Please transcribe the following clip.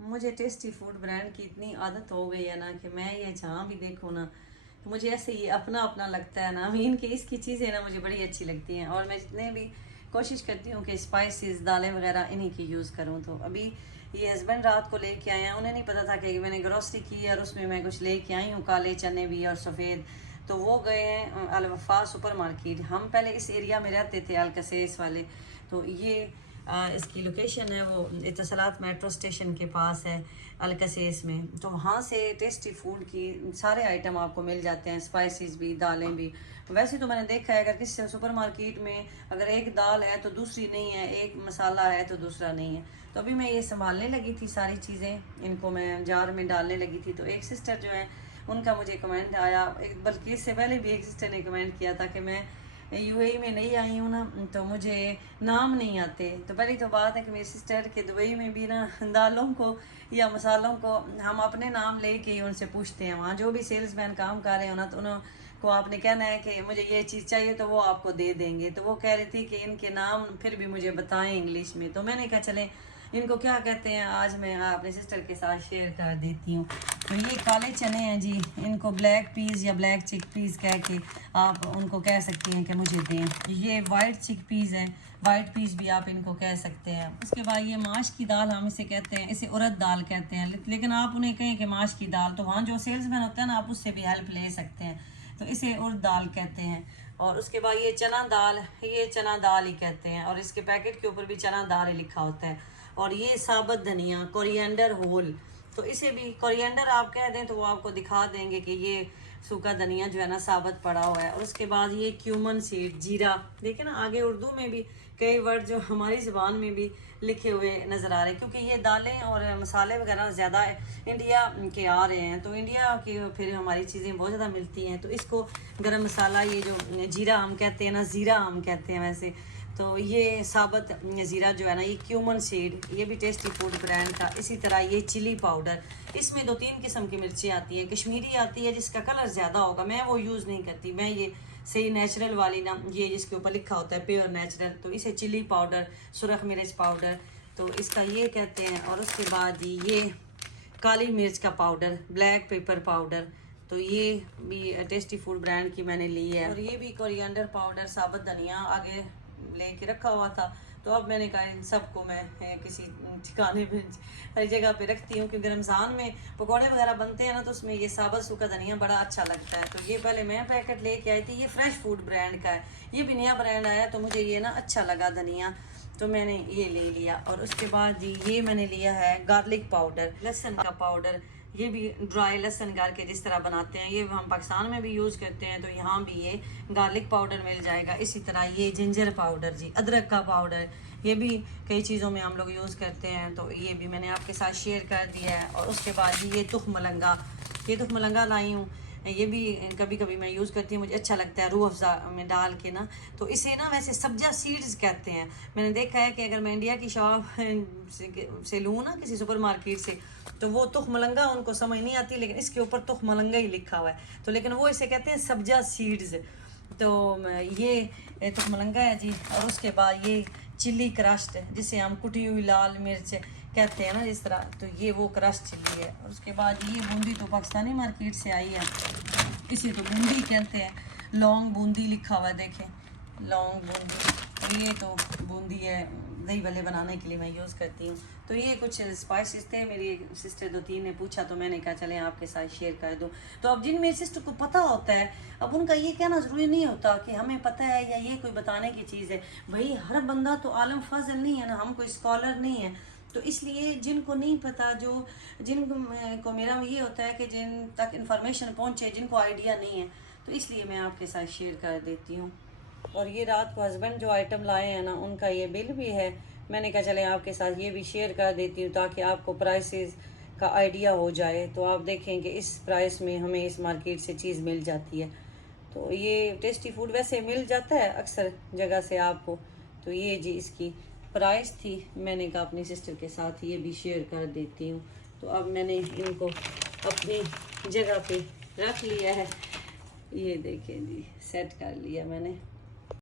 मुझे tasty food brand की इतनी आदत हो गई है ना कि मैं ये जहाँ भी देखूँ ना तो मुझे ऐसे ही अपना अपना लगता है ना। इनके इसकी चीज़ें ना मुझे बड़ी अच्छी लगती हैं और मैं जितने भी कोशिश करती हूँ कि स्पाइसेस दालें वगैरह इन्हीं की यूज़ करूँ। तो अभी ये हस्बैंड रात को लेके आए हैं, उन्हें नहीं पता था कि मैंने ग्रोसरी की है और उसमें मैं कुछ लेके आई हूँ, काले चने भी और सफ़ेद। तो वो गए हैं अल वफा सुपर मार्केट। हम पहले इस एरिया में रहते थे अलकसेस वाले। तो ये इसकी लोकेशन है वो इत्तसलात मेट्रो स्टेशन के पास है अलकसेस में। तो वहाँ से टेस्टी फूड की सारे आइटम आपको मिल जाते हैं, स्पाइसेस भी दालें भी। वैसे तो मैंने देखा है अगर किसी सुपर मार्केट में अगर एक दाल है तो दूसरी नहीं है, एक मसाला है तो दूसरा नहीं है। तो अभी मैं ये संभालने लगी थी सारी चीज़ें, इनको मैं जार में डालने लगी थी। तो एक सिस्टर जो है उनका मुझे कमेंट आया, बल्कि इससे पहले भी एक सिस्टर ने कमेंट किया था कि मैं यूएई में नहीं आई हूँ ना तो मुझे नाम नहीं आते। तो पहली तो बात है कि मेरी सिस्टर के दुबई में भी ना दालों को या मसालों को हम अपने नाम लेके ही उनसे पूछते हैं। वहाँ जो भी सेल्समैन काम कर रहे हो ना तो उनको आपने कहना है कि मुझे ये चीज़ चाहिए तो वो आपको दे देंगे। तो वो कह रही थी कि इनके नाम फिर भी मुझे बताएं इंग्लिश में। तो मैंने कहा चलें इनको क्या कहते हैं आज मैं अपनी सिस्टर के साथ शेयर कर देती हूँ। तो ये काले चने हैं जी, इनको ब्लैक पीस या ब्लैक चिक पीस कह के आप उनको कह सकती हैं कि मुझे दें। ये वाइट चिक पीस है, वाइट पीस भी आप इनको कह सकते हैं। उसके बाद ये माश की दाल हम इसे कहते हैं, इसे उड़द दाल कहते हैं, लेकिन आप उन्हें कहें कि माश की दाल तो वहाँ जो सेल्समैन होता है ना आप उससे भी हेल्प ले सकते हैं। तो इसे उड़द दाल कहते हैं। और उसके बाद ये चना दाल, ये चना दाल ही कहते हैं और इसके पैकेट के ऊपर भी चना दाल ही लिखा होता है। और ये साबुत धनिया कोरिएंडर होल, तो इसे भी कोरिएंडर आप कह दें तो वो आपको दिखा देंगे कि ये सूखा धनिया जो है ना साबुत पड़ा हुआ है। और उसके बाद ये क्यूमन सीड जीरा, देखिए ना आगे उर्दू में भी कई वर्ड जो हमारी ज़बान में भी लिखे हुए नज़र आ रहे हैं, क्योंकि ये दालें और मसाले वगैरह ज़्यादा इंडिया के आ रहे हैं। तो इंडिया की फिर हमारी चीज़ें बहुत ज़्यादा मिलती हैं। तो इसको गरम मसाला, ये जो जीरा हम कहते हैं ना, ज़ीरा हम कहते हैं वैसे, तो ये साबुत ज़ीरा जो है ना, ये क्यूमन सीड, ये भी टेस्टी फूड ब्रांड का। इसी तरह ये चिली पाउडर, इसमें 2-3 किस्म की मिर्ची आती है। कश्मीरी आती है जिसका कलर ज़्यादा होगा, मैं वो यूज़ नहीं करती, मैं ये सही नेचुरल वाली ना, ये जिसके ऊपर लिखा होता है प्योर नेचुरल, तो इसे चिली पाउडर, सुरख मिर्च पाउडर, तो इसका ये कहते हैं। और उसके बाद ये काली मिर्च का पाउडर, ब्लैक पेपर पाउडर, तो ये भी टेस्टी फूड ब्रांड की मैंने ली है। और ये भी कोरिएंडर पाउडर, साबुत धनिया आगे लेके रखा हुआ था। तो अब मैंने कहा इन सबको मैं किसी ठिकाने पे हर जगह पे रखती हूँ, क्योंकि रमज़ान में पकौड़े वगैरह बनते हैं ना तो उसमें ये साबुत सूखा धनिया बड़ा अच्छा लगता है। तो ये पहले मैं पैकेट लेके आई थी, ये फ्रेश फूड ब्रांड का है, ये भी नया ब्रांड आया तो मुझे ये ना अच्छा लगा धनिया, तो मैंने ये ले लिया। और उसके बाद ये मैंने लिया है गार्लिक पाउडर, लहसुन का पाउडर, ये भी ड्राई लहसुन गार के जिस तरह बनाते हैं ये हम पाकिस्तान में भी यूज़ करते हैं, तो यहाँ भी ये गार्लिक पाउडर मिल जाएगा। इसी तरह ये जिंजर पाउडर जी, अदरक का पाउडर, ये भी कई चीज़ों में हम लोग यूज़ करते हैं, तो ये भी मैंने आपके साथ शेयर कर दिया है। और उसके बाद ये तुख मलंगा, ये तुख मलंगा लाई हूँ, ये भी कभी कभी मैं यूज़ करती हूँ, मुझे अच्छा लगता है रूह अफ़ज़ा में डाल के ना। तो इसे ना वैसे सब्जा सीड्स कहते हैं। मैंने देखा है कि अगर मैं इंडिया की शॉप से लूँ ना किसी सुपर मार्केट से, तो वो तुख मलंगा उनको समझ नहीं आती, लेकिन इसके ऊपर तुख मलंगा ही लिखा हुआ है, तो लेकिन वो इसे कहते हैं सब्जा सीड्स। तो ये तुख मलंगा है जी। और उसके बाद ये चिल्ली क्रस्ट, जिसे हम कुटी हुई लाल मिर्च कहते हैं ना जिस तरह, तो ये वो क्रस्ट चिल्ली है। और उसके बाद ये बूंदी तो पाकिस्तानी मार्केट से आई है, इसे तो बूंदी कहते हैं, लौंग बूंदी लिखा हुआ है, देखें लौंग बूंदी, ये तो बूंदी है, दही भल्ले बनाने के लिए मैं यूज़ करती हूँ। तो ये कुछ स्पाइसेस थे, मेरी सिस्टर 2-3 ने पूछा तो मैंने कहा चलें आपके साथ शेयर कर दूँ। तो अब जिन मेरी सिस्टर को पता होता है, अब उनका ये कहना ज़रूरी नहीं होता कि हमें पता है या ये कोई बताने की चीज़ है। भाई हर बंदा तो आलम फाजल नहीं है ना, हम कोई स्कॉलर नहीं है। तो इसलिए जिनको नहीं पता, जिनको मेरा ये होता है कि जिन तक इन्फॉर्मेशन पहुँचे, जिनको आइडिया नहीं है, तो इसलिए मैं आपके साथ शेयर कर देती हूँ। और ये रात को हस्बैंड जो आइटम लाए हैं ना, उनका ये बिल भी है, मैंने कहा चले आपके साथ ये भी शेयर कर देती हूँ ताकि आपको प्राइसेस का आइडिया हो जाए। तो आप देखें कि इस प्राइस में हमें इस मार्केट से चीज़ मिल जाती है। तो ये टेस्टी फूड वैसे मिल जाता है अक्सर जगह से आपको। तो ये जी इसकी प्राइस थी, मैंने कहा अपनी सिस्टर के साथ ये भी शेयर कर देती हूँ। तो अब मैंने इनको अपनी जगह पे रख लिया है, ये देखें जी सेट कर लिया मैंने।